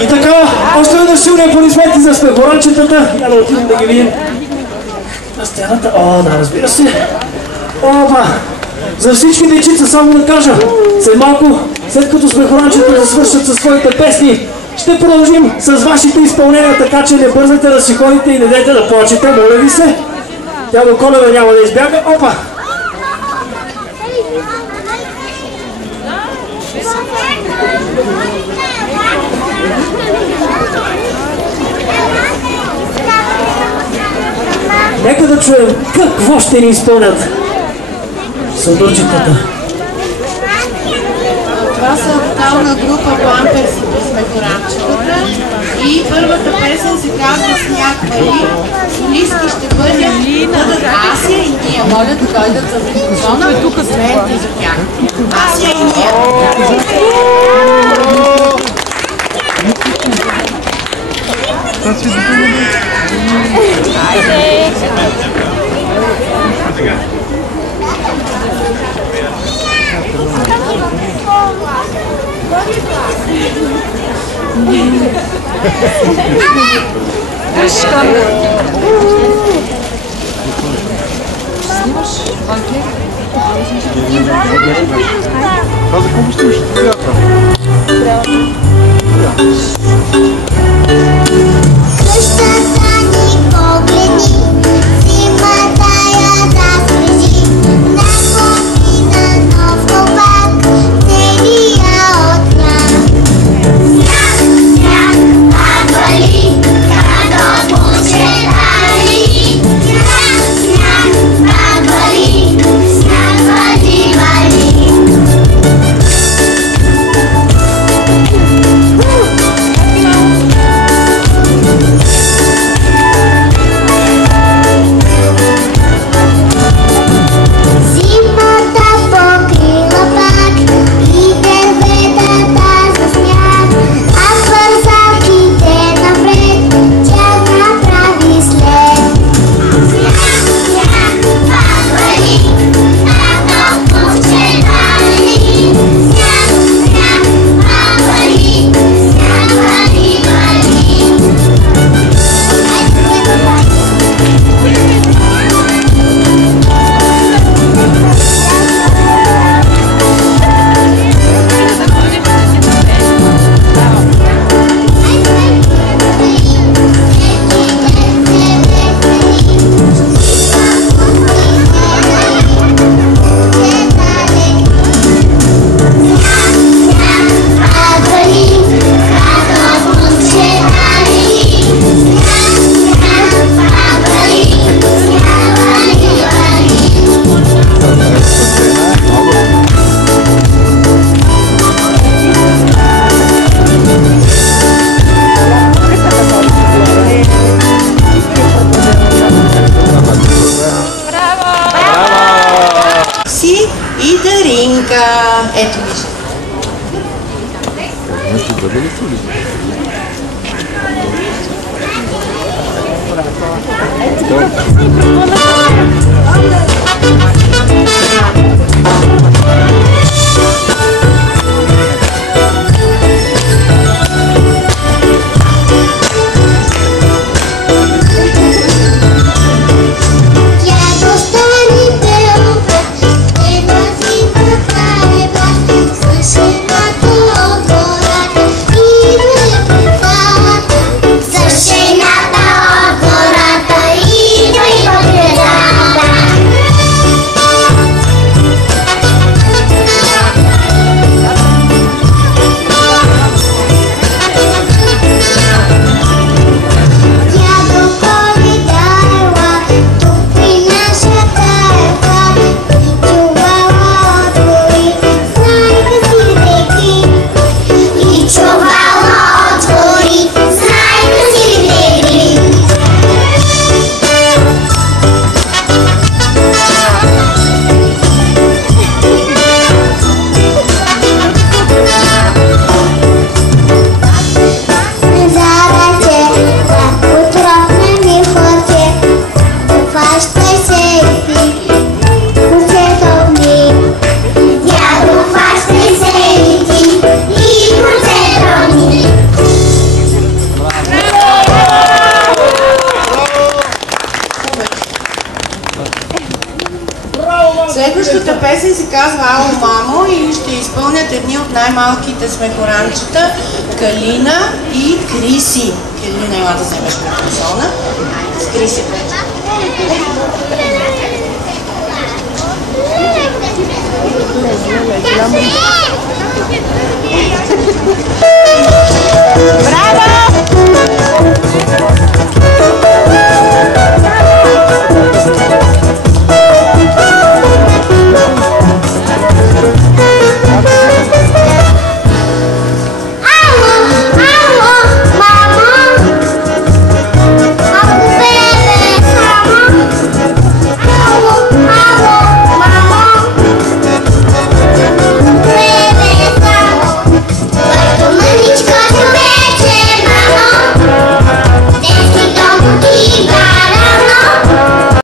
И така, още веднъж силни аплодисменти за смехоранчетата. Я да отидем да ги видим на сцената. О, да, разбира се. Опа! За всички дечица само да кажа, след малко, след като смехоранчетата свършат със своите песни, ще продължим с вашите изпълнения, така че не бързайте да си ходите и не дайте да плачете, моля ви се. Тя до Коледа няма да избяга. Опа! Нека да чуем какво ще ни изпълнят съдурчетата. Това са вокална група Памперсите смехоранчетата и първата песен се казва Сняг вали. Солистки ще бъдат Асия и ние. Моля да дойдат за микрофона и тук смеете за тях. Асия и ние. Снимаш банкет? Каза, какво снимаш? Ето виж. Зашената от гората идва и Следващата песен се казва Ало Мамо и ще изпълнят едни от най-малките смехоранчета Калина и Криси. Калина, ела да вземеш микрофона. С Криси вече. Браво!